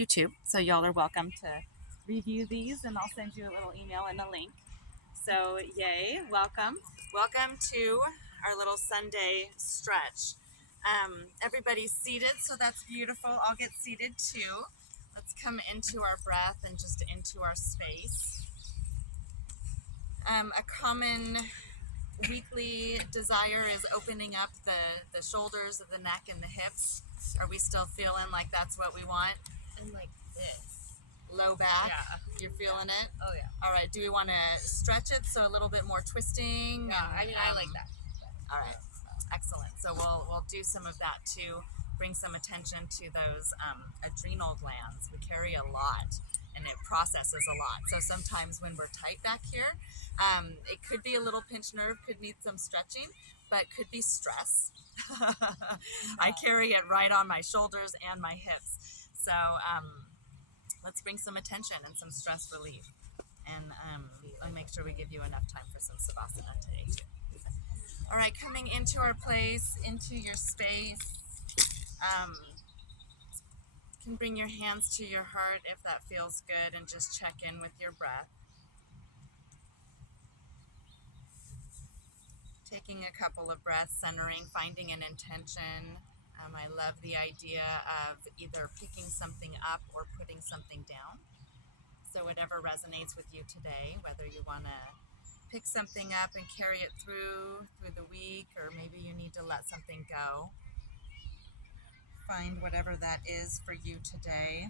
YouTube, so y'all are welcome to review these, and I'll send you a little email and a link. So yay, welcome. Welcome to our little Sunday stretch. Everybody's seated, so that's beautiful. I'll get seated too. Let's come into our breath and just into our space. A common weekly desire is opening up the shoulders, the neck, and the hips. Are we still feeling like that's what we want? And like this. Low back? Yeah. You're feeling it? Oh yeah. All right, do we want to stretch it so a little bit more twisting? Yeah, I mean, I like that. All right, excellent. So we'll do some of that too. Bring some attention to those adrenal glands. We carry a lot and it processes a lot. So sometimes when we're tight back here, it could be a little pinched nerve, could need some stretching, but could be stress. I carry it right on my shoulders and my hips. So let's bring some attention and some stress relief. And I'll make sure we give you enough time for some Savasana today too. All right, coming into our place, into your space. You can bring your hands to your heart if that feels good and just check in with your breath. Taking a couple of breaths, centering, finding an intention. I love the idea of either picking something up or putting something down. So whatever resonates with you today, whether you want to pick something up and carry it through the week, or maybe you need to let something go. Find whatever that is for you today.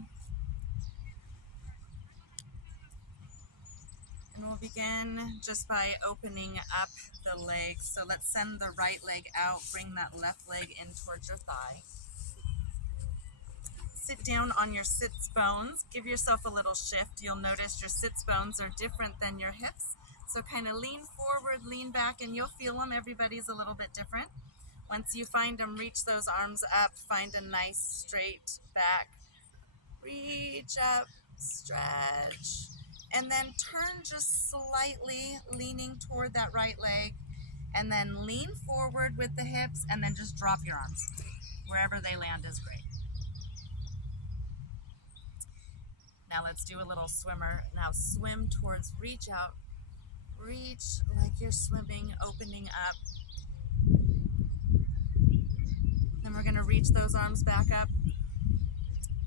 And we'll begin just by opening up the legs. So let's send the right leg out, bring that left leg in towards your thigh. Sit down on your sits bones. Give yourself a little shift. You'll notice your sits bones are different than your hips. So kind of lean forward, lean back, and you'll feel them. Everybody's a little bit different. Once you find them, reach those arms up. Find a nice straight back. Reach up, stretch. And then turn just slightly, leaning toward that right leg. And then lean forward with the hips, and then just drop your arms. Wherever they land is great. Now let's do a little swimmer. Now swim towards, reach out. Reach like you're swimming, opening up. Then we're going to reach those arms back up.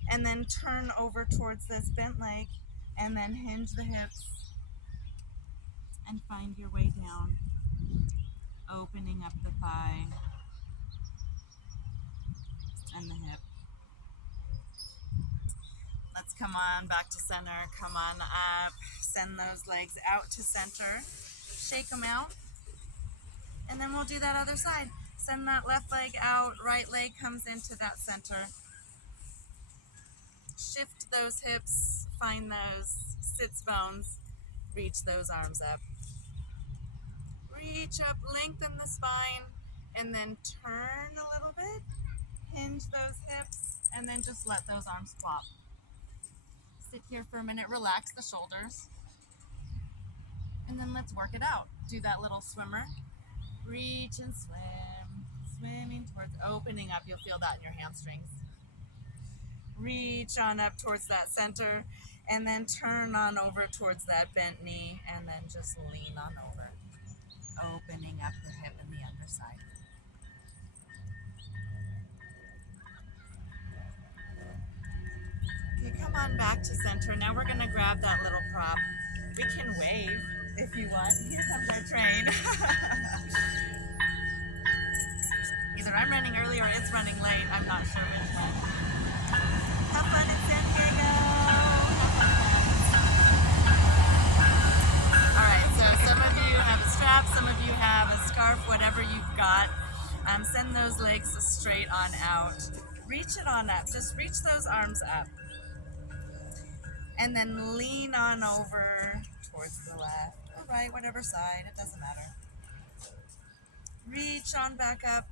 And then turn over towards this bent leg. And then hinge the hips. And find your way down. Opening up the thigh. And the hip. Let's come on back to center. Come on up. Send those legs out to center. Shake them out. And then we'll do that other side. Send that left leg out. Right leg comes into that center. Shift those hips. Find those sits bones. Reach those arms up. Reach up. Lengthen the spine. And then turn a little bit. Hinge those hips. And then just let those arms flop. Sit here for a minute, relax the shoulders, and then let's work it out. Do that little swimmer. Reach and swim, swimming towards, opening up. You'll feel that in your hamstrings. Reach on up towards that center, and then turn on over towards that bent knee, and then just lean on over. Opening up the hip and the underside. Okay, come on back to center. Now we're going to grab that little prop. We can wave if you want. Here comes our train. Either I'm running early or it's running late. I'm not sure which one. Have fun in San Diego. All right, so some of you have a strap, some of you have a scarf, whatever you've got. Send those legs straight on out. Reach it on up. Just reach those arms up. And then lean on over towards the left or right, whatever side, it doesn't matter. Reach on back up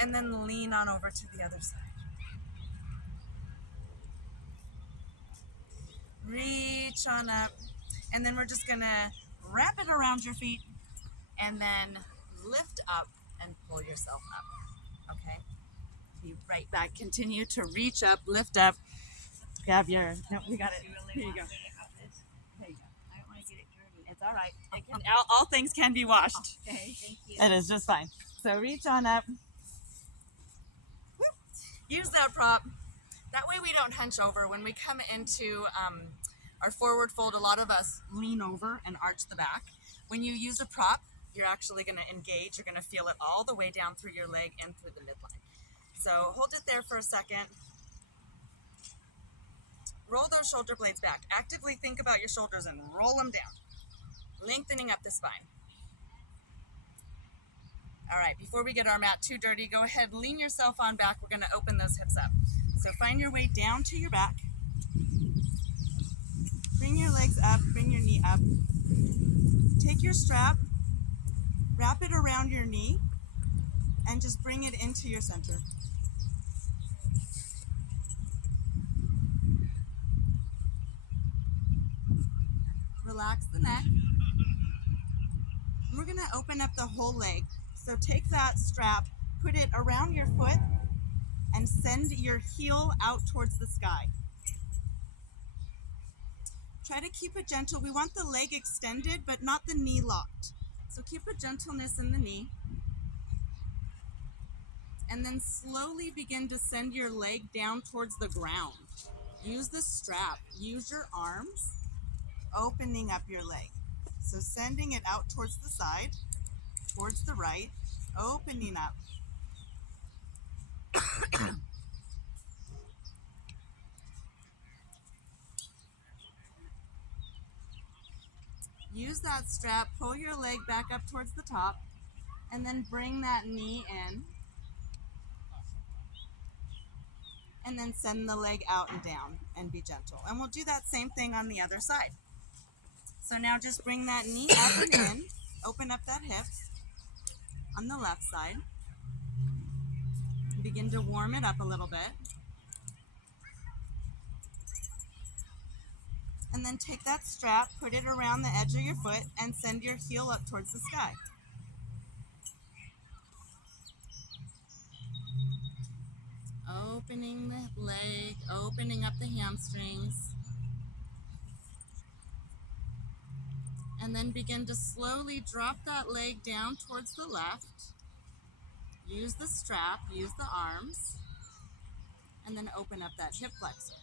and then lean on over to the other side. Reach on up, and then we're just gonna wrap it around your feet and then lift up and pull yourself up, okay? Be right back, continue to reach up, lift up, Grab your, no, we got it. You really Here you want go. me to have this? Here you go. I don't want to get it dirty. It's all right. All things can be washed. Okay, thank you. It is just fine. So reach on up. Use that prop. That way we don't hunch over. When we come into our forward fold, a lot of us lean over and arch the back. When you use a prop, you're actually going to engage. You're going to feel it all the way down through your leg and through the midline. So hold it there for a second. Roll those shoulder blades back. Actively think about your shoulders and roll them down, lengthening up the spine. All right, before we get our mat too dirty, go ahead, lean yourself on back. We're going to open those hips up. So find your way down to your back. Bring your legs up, bring your knee up. Take your strap, wrap it around your knee, and just bring it into your center. Relax the neck. And we're going to open up the whole leg. So take that strap, put it around your foot, and send your heel out towards the sky. Try to keep it gentle. We want the leg extended, but not the knee locked. So keep a gentleness in the knee. And then slowly begin to send your leg down towards the ground. Use the strap. Use your arms, opening up your leg. So sending it out towards the side, towards the right, opening up. Use that strap, pull your leg back up towards the top, and then bring that knee in. And then send the leg out and down and be gentle. And we'll do that same thing on the other side. So now just bring that knee up and in, open up that hip on the left side. Begin to warm it up a little bit. And then take that strap, put it around the edge of your foot, and send your heel up towards the sky. Opening the leg, opening up the hamstrings. And then begin to slowly drop that leg down towards the left. Use the strap, use the arms, and then open up that hip flexor.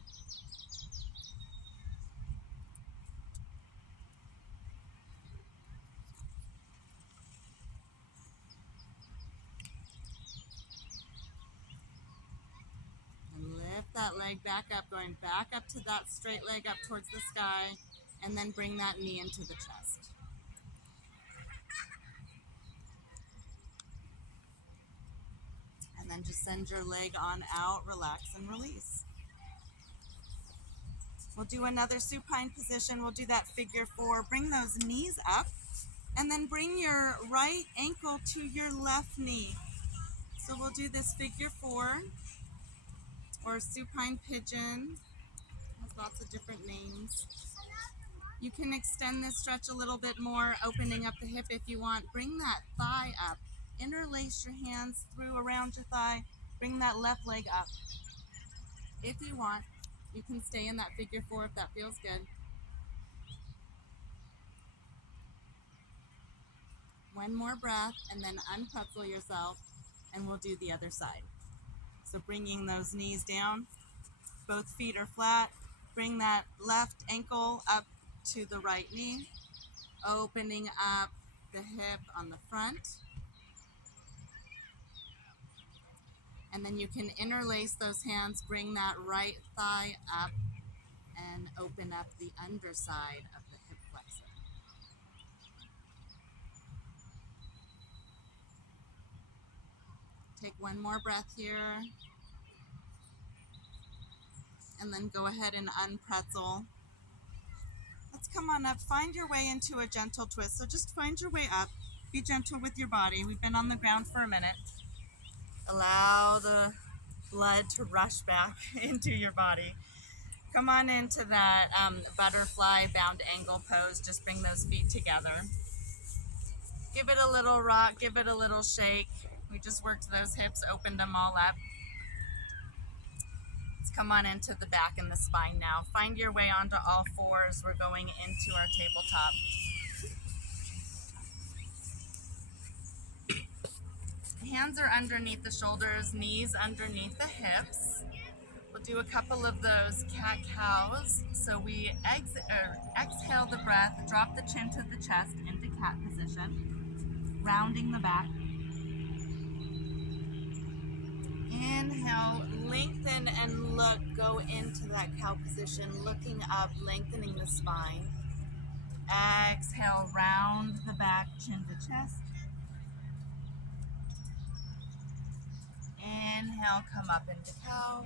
And lift that leg back up, going back up to that straight leg up towards the sky, and then bring that knee into the chest. And then just send your leg on out, relax and release. We'll do another supine position. We'll do that figure four. Bring those knees up, and then bring your right ankle to your left knee. So we'll do this figure four, or supine pigeon. It has lots of different names. You can extend this stretch a little bit more, opening up the hip if you want. Bring that thigh up. Interlace your hands through around your thigh. Bring that left leg up. If you want, you can stay in that figure four if that feels good. One more breath, and then unpretzel yourself, and we'll do the other side. So bringing those knees down, both feet are flat. Bring that left ankle up to the right knee, opening up the hip on the front. And then you can interlace those hands, bring that right thigh up, and open up the underside of the hip flexor. Take one more breath here. And then go ahead and unpretzel. Let's come on up. Find your way into a gentle twist. So just find your way up. Be gentle with your body. We've been on the ground for a minute. Allow the blood to rush back into your body. Come on into that butterfly bound angle pose. Just bring those feet together. Give it a little rock. Give it a little shake. We just worked those hips, opened them all up. Let's come on into the back and the spine now. Find your way onto all fours. We're going into our tabletop. Hands are underneath the shoulders, knees underneath the hips. We'll do a couple of those cat-cows. So we exhale the breath, drop the chin to the chest into cat position, rounding the back. Inhale, lengthen and look, go into that cow position, looking up, lengthening the spine. Exhale, round the back, chin to chest. Inhale, come up into cow.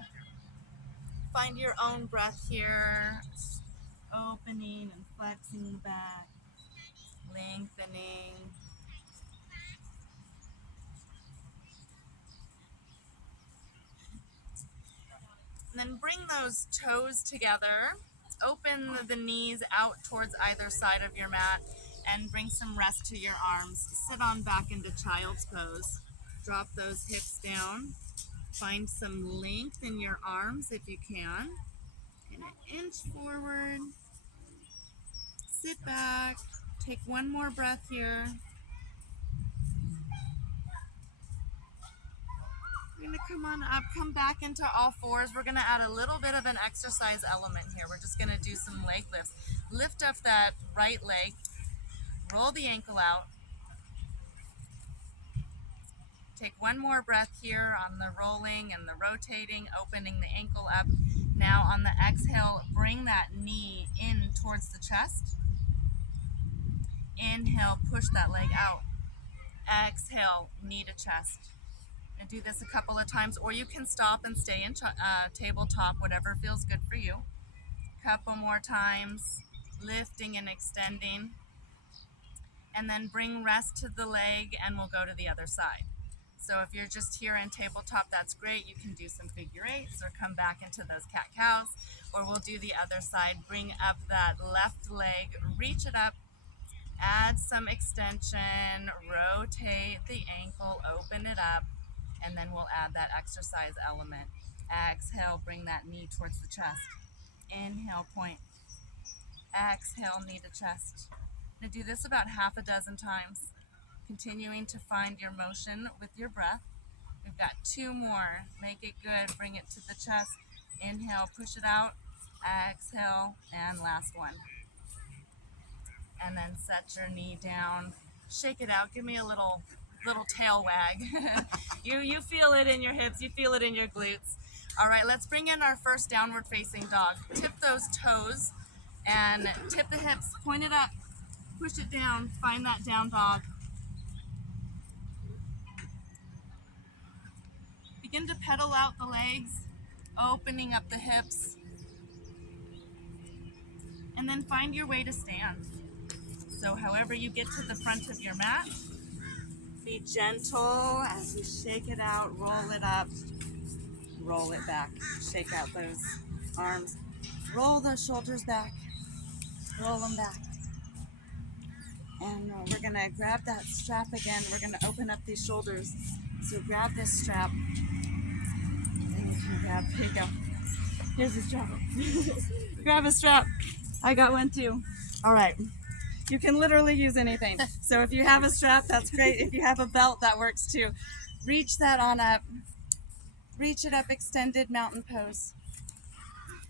Find your own breath here, opening and flexing the back, lengthening. And then bring those toes together. Open the knees out towards either side of your mat and bring some rest to your arms. Sit on back into child's pose. Drop those hips down. Find some length in your arms if you can. And an inch forward. Sit back. Take one more breath here. We're going to come on up, come back into all fours. We're going to add a little bit of an exercise element here. We're just going to do some leg lifts. Lift up that right leg. Roll the ankle out. Take one more breath here on the rolling and the rotating, opening the ankle up. Now on the exhale, bring that knee in towards the chest. Inhale, push that leg out. Exhale, knee to chest. And do this a couple of times, or you can stop and stay in tabletop, whatever feels good for you. Couple more times, lifting and extending. And then bring rest to the leg and we'll go to the other side. So if you're just here in tabletop, that's great. You can do some figure eights or come back into those cat-cows, or we'll do the other side. Bring up that left leg, reach it up, add some extension, rotate the ankle, open it up, and then we'll add that exercise element. Exhale, bring that knee towards the chest. Inhale, point. Exhale, knee to chest. Now do this about half a dozen times, continuing to find your motion with your breath. We've got two more. Make it good. Bring it to the chest. Inhale, push it out. Exhale, and last one. And then set your knee down. Shake it out. Give me a little tail wag. You feel it in your hips. You feel it in your glutes. All right, let's bring in our first downward facing dog. Tip those toes and tip the hips. Point it up. Push it down. Find that down dog. Begin to pedal out the legs, opening up the hips. And then find your way to stand. So however you get to the front of your mat, be gentle as you shake it out, roll it up, roll it back. Shake out those arms. Roll those shoulders back. Roll them back. And we're going to grab that strap again. We're going to open up these shoulders. So grab this strap. And you can grab, here you go. Here's a strap. Grab a strap. I got one too. All right. You can literally use anything. So if you have a strap, that's great. If you have a belt, that works too. Reach that on up. Reach it up, extended mountain pose.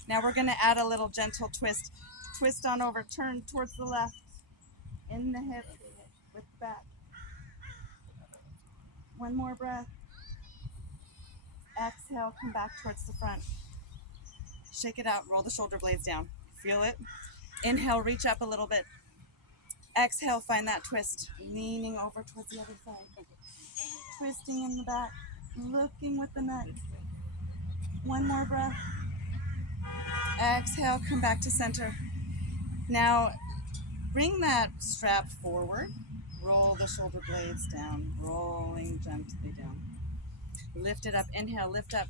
Now we're going to add a little gentle twist. Twist on over, turn towards the left. In the hip, with the back. One more breath. Exhale, come back towards the front. Shake it out, roll the shoulder blades down. Feel it? Inhale, reach up a little bit. Exhale, find that twist. Leaning over towards the other side. Twisting in the back, looking with the neck. One more breath. Exhale, come back to center. Now, bring that strap forward. Roll the shoulder blades down, rolling gently down. Lift it up. Inhale, lift up.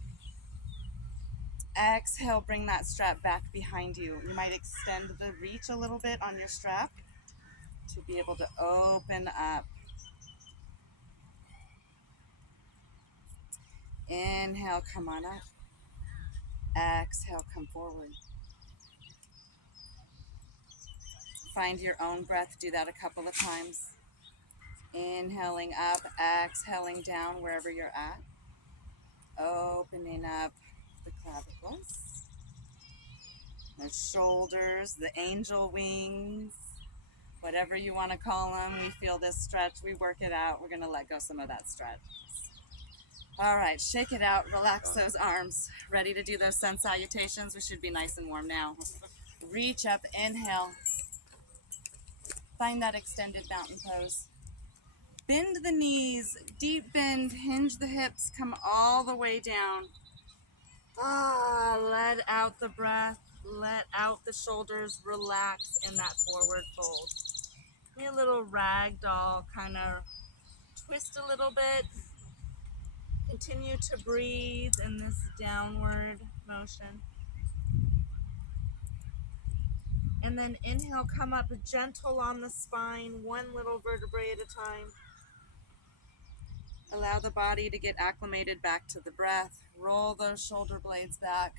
Exhale, bring that strap back behind you. You might extend the reach a little bit on your strap to be able to open up. Inhale, come on up. Exhale, come forward. Find your own breath. Do that a couple of times. Inhaling up, exhaling down wherever you're at. Opening up the clavicles, the shoulders, the angel wings, whatever you want to call them. We feel this stretch. We work it out. We're going to let go some of that stretch. All right, shake it out. Relax those arms. Ready to do those sun salutations? We should be nice and warm now. Reach up, inhale. Find that extended mountain pose. Bend the knees, deep bend, hinge the hips, come all the way down. Let out the breath, let out the shoulders, relax in that forward fold. Be a little ragdoll, kind of twist a little bit. Continue to breathe in this downward motion. And then inhale, come up gentle on the spine, one little vertebrae at a time. Allow the body to get acclimated back to the breath. Roll those shoulder blades back.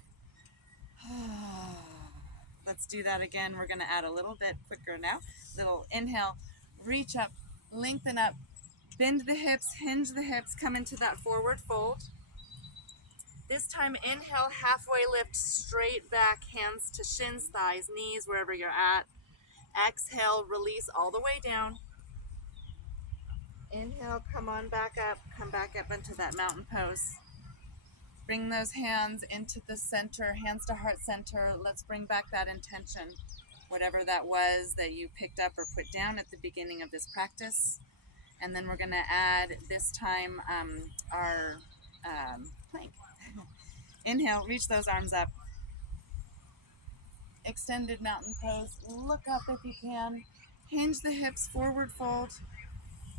Let's do that again. We're going to add a little bit quicker now. Little inhale, reach up, lengthen up, bend the hips, hinge the hips, come into that forward fold. This time, inhale, halfway lift, straight back, hands to shins, thighs, knees, wherever you're at. Exhale, release all the way down. Inhale, come on back up, come back up into that mountain pose. Bring those hands into the center, hands to heart center. Let's bring back that intention, whatever that was that you picked up or put down at the beginning of this practice. And then we're going to add this time our plank. Inhale, reach those arms up. Extended mountain pose. Look up if you can. Hinge the hips, forward fold.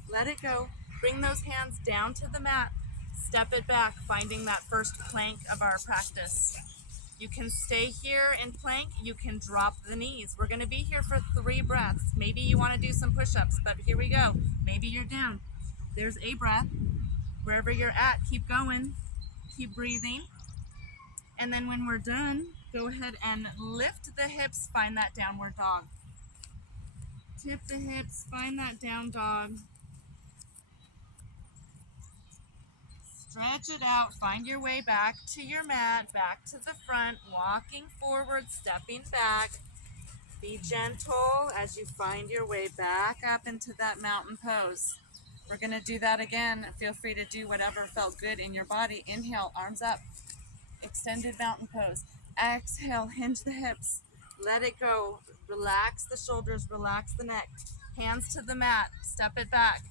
Let it go. Bring those hands down to the mat. Step it back, finding that first plank of our practice. You can stay here in plank. You can drop the knees. We're going to be here for 3 breaths. Maybe you want to do some push-ups, but here we go. Maybe you're down. There's a breath. Wherever you're at, keep going. Keep breathing. And then when we're done, go ahead and lift the hips. Find that downward dog. Tip the hips. Find that down dog. Stretch it out, find your way back to your mat, back to the front, walking forward, stepping back. Be gentle as you find your way back up into that mountain pose. We're going to do that again. Feel free to do whatever felt good in your body. Inhale, arms up, extended mountain pose. Exhale, hinge the hips, let it go. Relax the shoulders, relax the neck. Hands to the mat, step it back.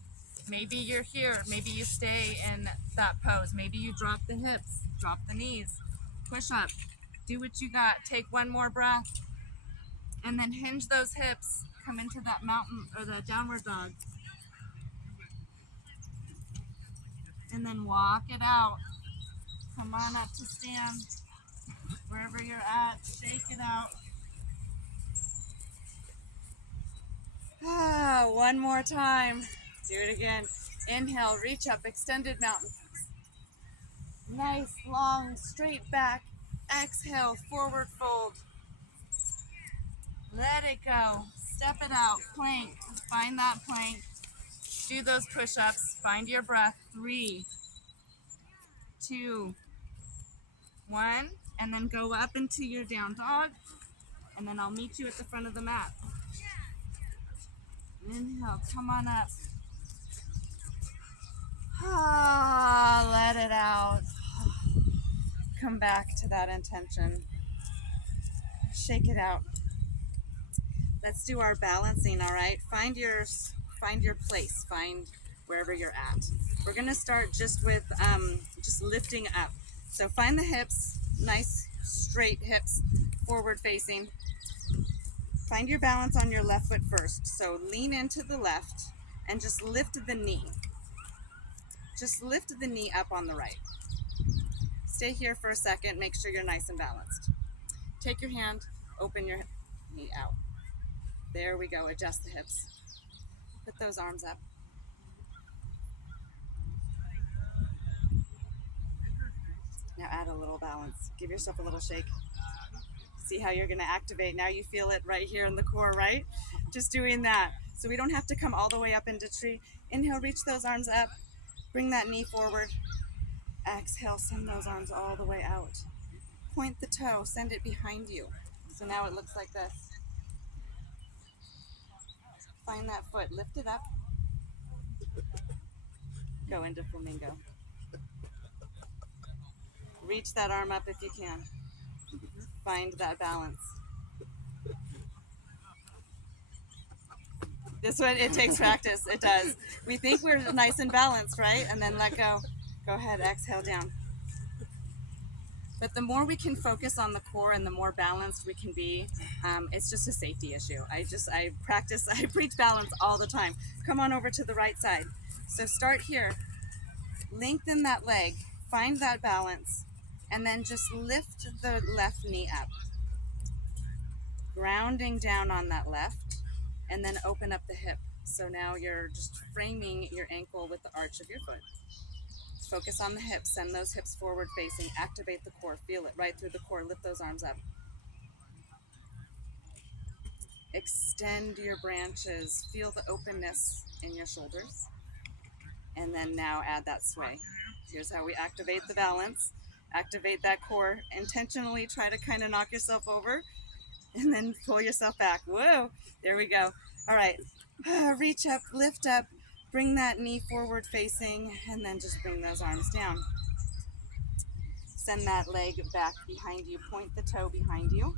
Maybe you're here, maybe you stay in that pose. Maybe you drop the hips, drop the knees, push up, do what you got. Take one more breath, and then hinge those hips, come into that mountain or the downward dog. And then walk it out. Come on up to stand, wherever you're at, shake it out. One more time. Do it again. Inhale, reach up, extended mountain pose. Nice, long, straight back. Exhale, forward fold. Let it go. Step it out. Plank. Find that plank. Do those push-ups. Find your breath. 3, 2, 1. And then go up into your down dog. And then I'll meet you at the front of the mat. Inhale. Come on up. Let it out. Come back to that intention. Shake it out. Let's do our balancing, all right? Find your place. Find wherever you're at. We're going to start just with just lifting up. So find the hips, nice straight hips, forward facing. Find your balance on your left foot first. So lean into the left and just lift the knee. Just lift the knee up on the right. Stay here for a second. Make sure you're nice and balanced. Take your hand, open your knee out. There we go. Adjust the hips. Put those arms up. Now add a little balance. Give yourself a little shake. See how you're going to activate. Now you feel it right here in the core, right? Just doing that. So we don't have to come all the way up into tree. Inhale, reach those arms up. Bring that knee forward. Exhale, send those arms all the way out. Point the toe, send it behind you. So now it looks like this. Find that foot, lift it up. Go into flamingo. Reach that arm up if you can. Find that balance. This one, it takes practice. It does. We think we're nice and balanced, right? And then let go. Go ahead, exhale down. But the more we can focus on the core and the more balanced we can be, it's just a safety issue. I preach balance all the time. Come on over to the right side. So start here. Lengthen that leg. Find that balance. And then just lift the left knee up. Grounding down on that left. And then open up the hip. So now you're just framing your ankle with the arch of your foot. Focus on the hips. Send those hips forward facing. Activate the core. Feel it right through the core. Lift those arms up. Extend your branches. Feel the openness in your shoulders. And then now add that sway. Here's how we activate the balance. Activate that core. Intentionally try to kind of knock yourself over. And then pull yourself back. Whoa. There we go. All right. Reach up. Lift up. Bring that knee forward facing, and then just bring those arms down. Send that leg back behind you. Point the toe behind you.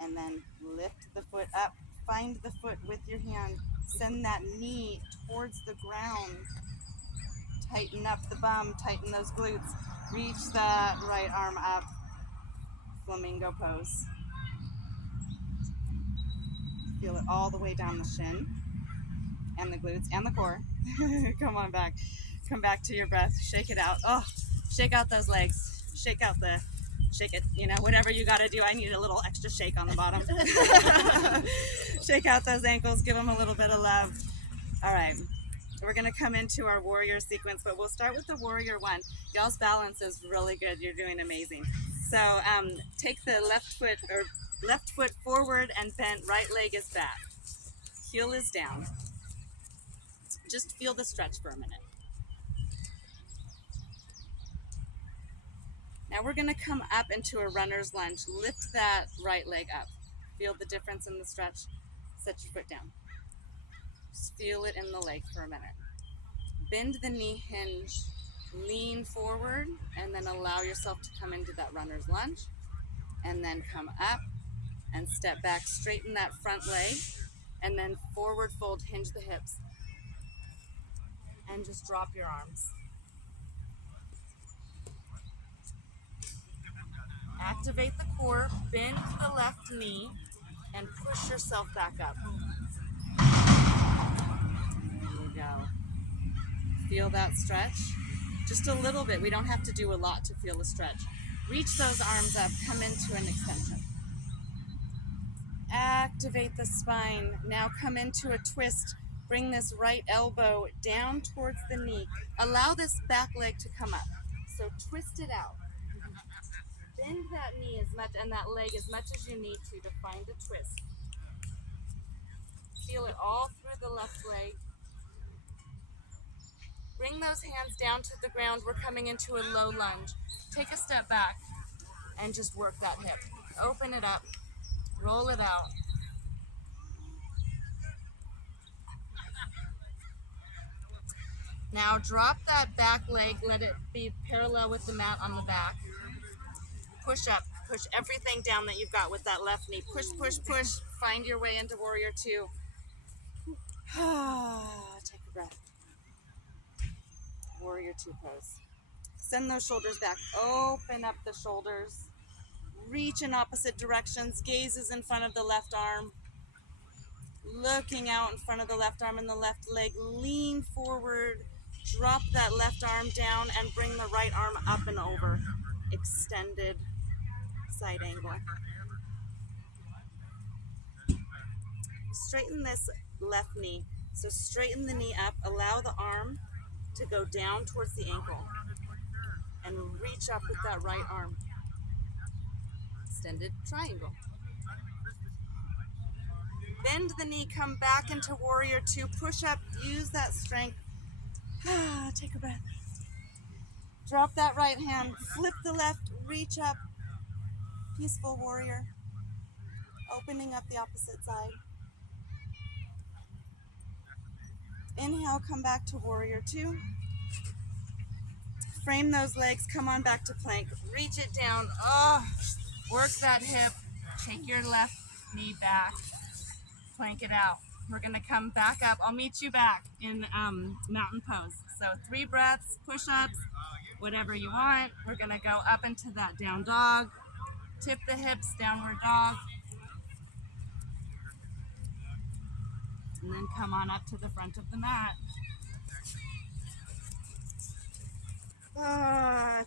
And then lift the foot up. Find the foot with your hand. Send that knee towards the ground. Tighten up the bum. Tighten those glutes. Reach that right arm up. Flamingo pose. Feel it all the way down the shin. And the glutes and the core. Come on back. Come back to your breath. Shake it out. Oh, shake out those legs. Shake it, whatever you got to do. I need a little extra shake on the bottom. Shake out those ankles. Give them a little bit of love. All right. We're going to come into our warrior sequence, but we'll start with the warrior one. Y'all's balance is really good. You're doing amazing. So take the left foot forward and bent. Right leg is back. Heel is down. Just feel the stretch for a minute. Now we're going to come up into a runner's lunge. Lift that right leg up. Feel the difference in the stretch. Set your foot down. Just feel it in the leg for a minute. Bend the knee hinge. Lean forward and then allow yourself to come into that runner's lunge. And then come up and step back. Straighten that front leg. And then forward fold. Hinge the hips. And just drop your arms. Activate the core, bend the left knee, and push yourself back up. There we go. Feel that stretch? Just a little bit. We don't have to do a lot to feel the stretch. Reach those arms up, come into an extension. Activate the spine. Now come into a twist. Bring this right elbow down towards the knee. Allow this back leg to come up. So twist it out. Bend that knee as much and that leg as much as you need to find the twist. Feel it all through the left leg. Bring those hands down to the ground. We're coming into a low lunge. Take a step back and just work that hip. Open it up. Roll it out. Now drop that back leg. Let it be parallel with the mat on the back. Push up. Push everything down that you've got with that left knee. Push, push, push. Find your way into warrior two. Take a breath. Warrior two pose. Send those shoulders back. Open up the shoulders. Reach in opposite directions. Gaze is in front of the left arm. Looking out in front of the left arm and the left leg. Lean forward. Drop that left arm down and bring the right arm up and over. Extended side angle. Straighten this left knee. So straighten the knee up. Allow the arm to go down towards the ankle. and reach up with that right arm. Extended triangle. Bend the knee, come back into warrior two, push up, use that strength. Take a breath. Drop that right hand, flip the left, reach up, peaceful warrior. Opening up the opposite side. Inhale, come back to warrior two. Frame those legs, come on back to plank. Reach it down. Work that hip. Take your left knee back. Plank it out. We're gonna come back up. I'll meet you back in mountain pose. So 3 breaths, push-ups, whatever you want. We're gonna go up into that down dog. Tip the hips, downward dog. And then come on up to the front of the mat.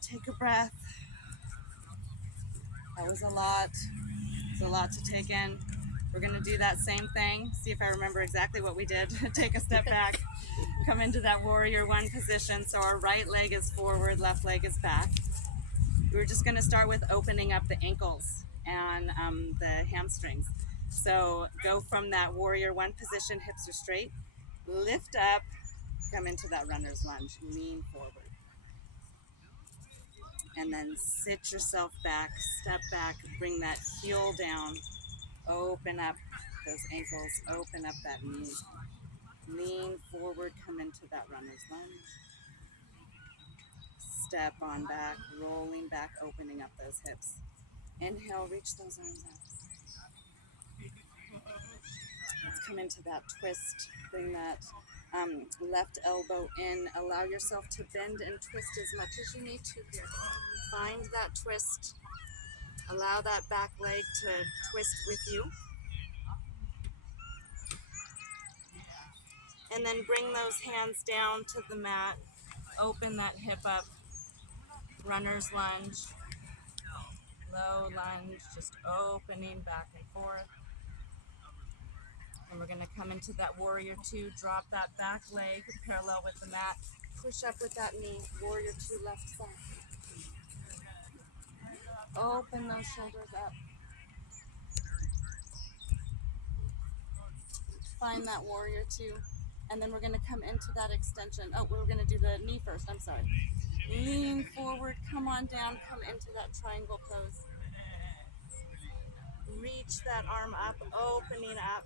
Take a breath. That was a lot. It's a lot to take in. We're gonna do that same thing. See if I remember exactly what we did. Take a step back. Come into that warrior one position. So our right leg is forward, left leg is back. We're just gonna start with opening up the ankles and the hamstrings. So go from that warrior one position, hips are straight. Lift up, come into that runner's lunge, lean forward. And then sit yourself back, step back, bring that heel down, open up those ankles, open up that knee. Lean forward, come into that runner's lunge. Step on back, rolling back, opening up those hips. Inhale, reach those arms out. Let's come into that twist, bring that left elbow in. Allow yourself to bend and twist as much as you need to here. Find that twist. Allow that back leg to twist with you. And then bring those hands down to the mat. Open that hip up. Runner's lunge. Low lunge, just opening back and forth. And we're going to come into that warrior two. Drop that back leg parallel with the mat. Push up with that knee. Warrior two, left side. Open those shoulders up. Find that warrior two. And then we're going to come into that extension. We're going to do the knee first. I'm sorry. Lean forward. Come on down. Come into that triangle pose. Reach that arm up. Opening up.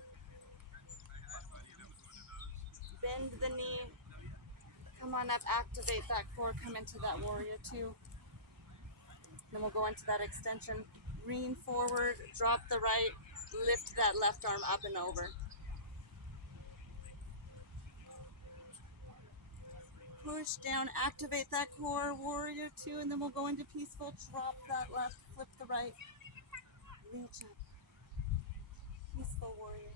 Bend the knee. Come on up. Activate that core. Come into that warrior two. Then we'll go into that extension. Lean forward. Drop the right. Lift that left arm up and over. Push down, activate that core, warrior two, and then we'll go into peaceful. Drop that left, flip the right, reach up. Peaceful warrior.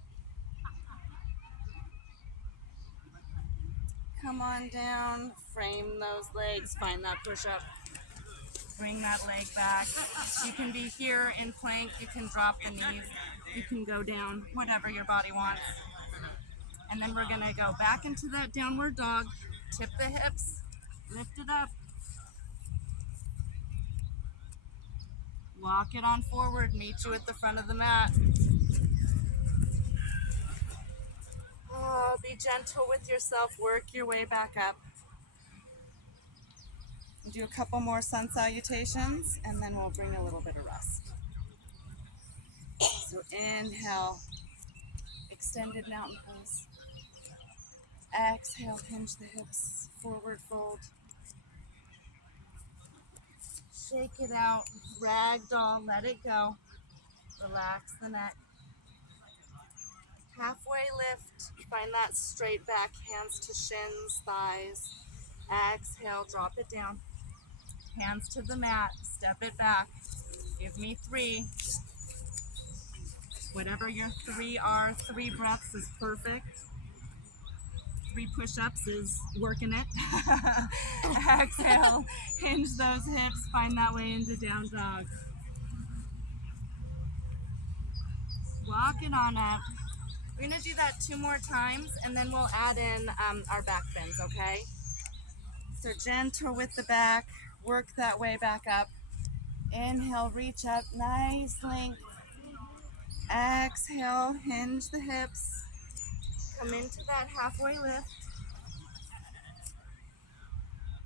Come on down, frame those legs, find that push up. Bring that leg back. You can be here in plank, you can drop the knees, you can go down, whatever your body wants. And then we're gonna go back into that downward dog. Tip the hips, lift it up. Walk it on forward, meet you at the front of the mat. Be gentle with yourself, work your way back up. We'll do a couple more sun salutations, and then we'll bring a little bit of rest. So inhale, extended mountain pose. Exhale, hinge the hips, forward fold. Shake it out, ragdoll, let it go. Relax the neck. Halfway lift, find that straight back, hands to shins, thighs. Exhale, drop it down. Hands to the mat, step it back. Give me 3. Whatever your 3 are, 3 breaths is perfect. 3 push-ups is working it. Exhale, hinge those hips, find that way into down dog. Walk it on up. We're gonna do that 2 more times, and then we'll add in our back bends, okay? So gentle with the back, Work that way back up. Inhale, reach up, nice length. Exhale, hinge the hips. Come into that halfway lift.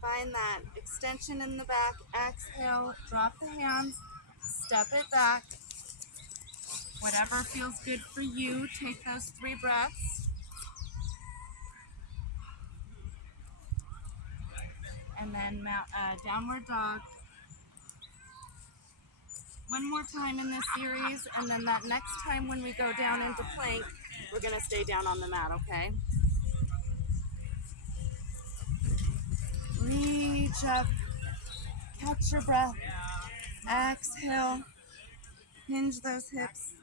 Find that extension in the back. Exhale, drop the hands, step it back. Whatever feels good for you, take those 3 breaths. And then downward dog. One more time in this series, and then that next time when we go down into plank, we're gonna stay down on the mat, okay? Reach up, catch your breath. Exhale, hinge those hips.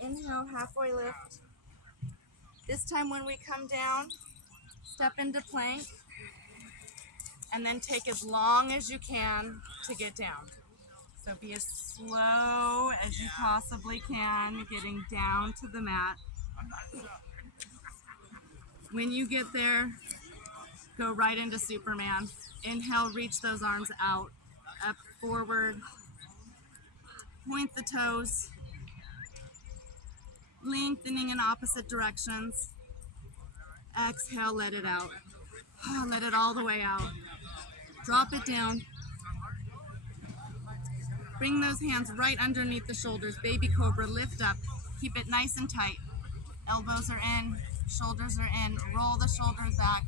Inhale, halfway lift. This time when we come down, step into plank, and then take as long as you can to get down. So be as slow as you possibly can, getting down to the mat. When you get there, go right into Superman. Inhale, reach those arms out, up, forward. Point the toes, lengthening in opposite directions. Exhale, let it out. Let it all the way out. Drop it down. Bring those hands right underneath the shoulders. Baby Cobra, lift up. Keep it nice and tight. Elbows are in, shoulders are in. Roll the shoulders back.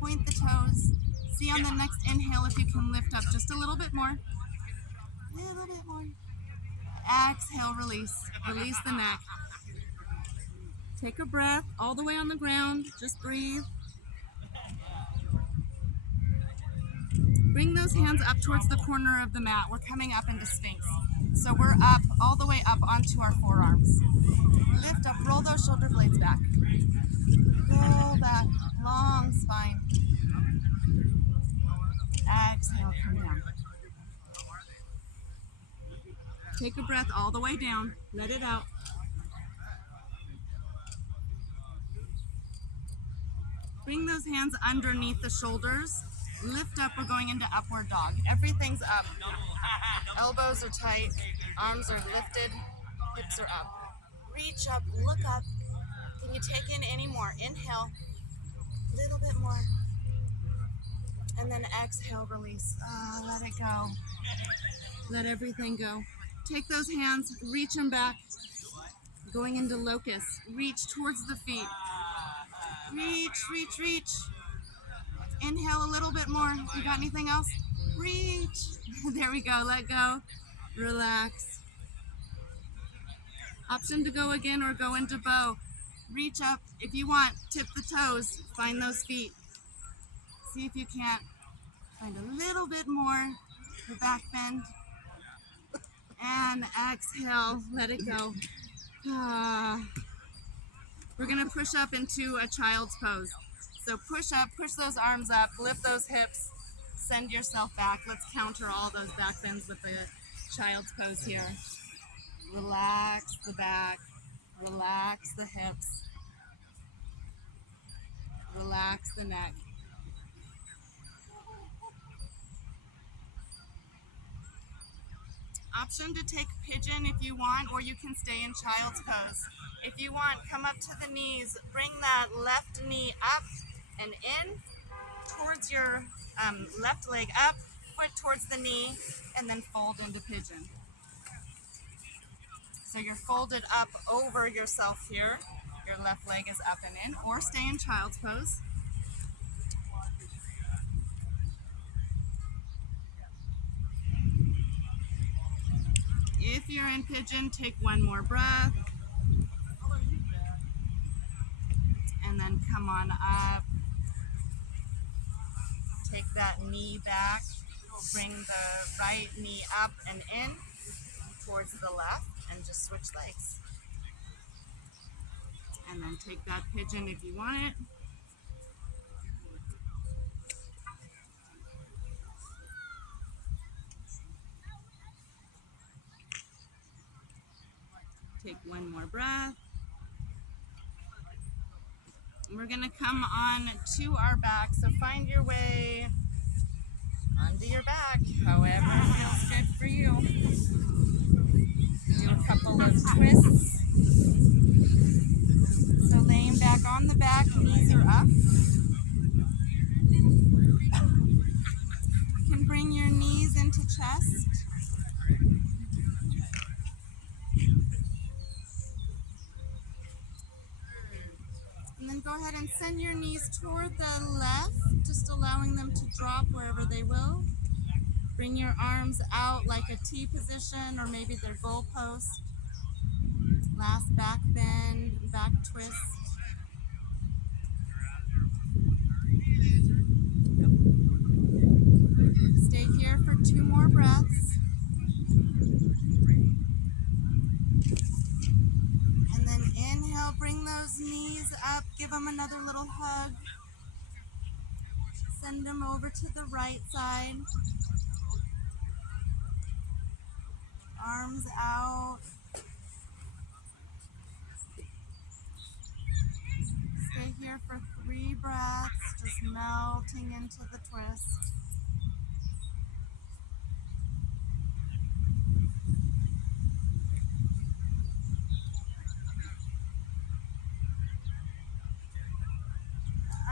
Point the toes. See on the next inhale if you can lift up just a little bit more. Little bit more. Exhale, release. Release the neck. Take a breath all the way on the ground. Just breathe. Bring those hands up towards the corner of the mat. We're coming up into Sphinx. So we're up, all the way up onto our forearms. Lift up, roll those shoulder blades back. Roll back, long spine. Exhale, come down. Take a breath all the way down. Let it out. Bring those hands underneath the shoulders. Lift up, we're going into upward dog. Everything's up. Elbows are tight, arms are lifted, hips are up. Reach up, look up. Can you take in any more? Inhale, little bit more. And then exhale, release. Let it go. Let everything go. Take those hands, reach them back. Going into locust. Reach towards the feet. Reach, reach, reach. Inhale a little bit more. You got anything else? Reach. There we go. Let go. Relax. Option to go again or go into bow. Reach up. If you want, tip the toes. Find those feet. See if you can't find a little bit more. The back bend. And exhale. Let it go. We're going to push up into a child's pose. So push up, push those arms up, lift those hips, send yourself back. Let's counter all those back bends with the child's pose here. Relax the back, relax the hips, relax the neck. Option to take pigeon if you want, or you can stay in child's pose. If you want, come up to the knees, bring that left knee up and in towards your left leg up, foot towards the knee, and then fold into pigeon. So you're folded up over yourself here. Your left leg is up and in, or stay in child's pose. If you're in pigeon, take one more breath. And then come on up. Take that knee back. Bring the right knee up and in towards the left, and just switch legs. And then take that pigeon if you want it. Take one more breath. We're gonna come on to our back, so find your way onto your back, however it feels good for you. Do a couple of twists. So laying back on the back, knees are up. You can bring your knees into chest. And then go ahead and send your knees toward the left, just allowing them to drop wherever they will. Bring your arms out like a T position or maybe they're goalpost. Last back bend, back twist. Stay here for 2 more breaths. And then inhale, bring those knees up, give them another little hug. Send them over to the right side. Arms out. Stay here for 3 breaths, just melting into the twist.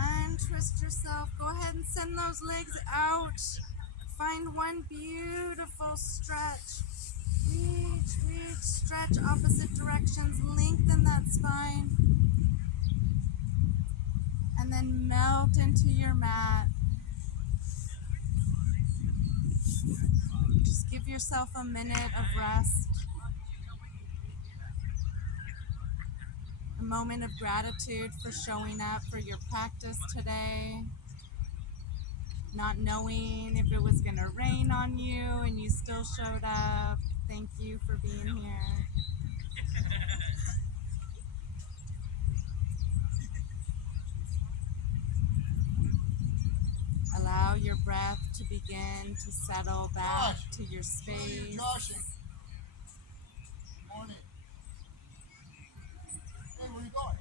Untwist yourself. Go ahead and send those legs out. Find one beautiful stretch. Reach, stretch opposite directions. Lengthen that spine. And then melt into your mat. Just give yourself a minute of rest. A moment of gratitude for showing up for your practice today. Not knowing if it was going to rain on you and you still showed up. Thank you for being here. Allow your breath to begin to settle back to your space. Morning. Hey, where you going?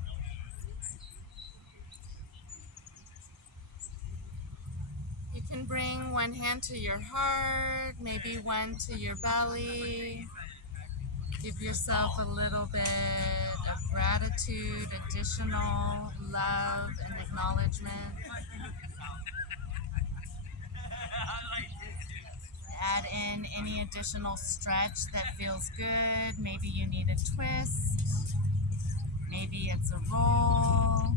You can bring one hand to your heart, maybe one to your belly. Give yourself a little bit of gratitude, additional love and acknowledgement. Add in any additional stretch that feels good. Maybe you need a twist. Maybe it's a roll.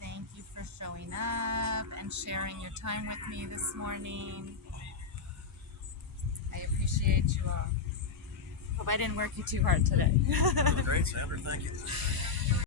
Thank you for showing up and sharing your time with me this morning. I appreciate you all. Hope I didn't work you too hard today. Great, Saundra. Thank you.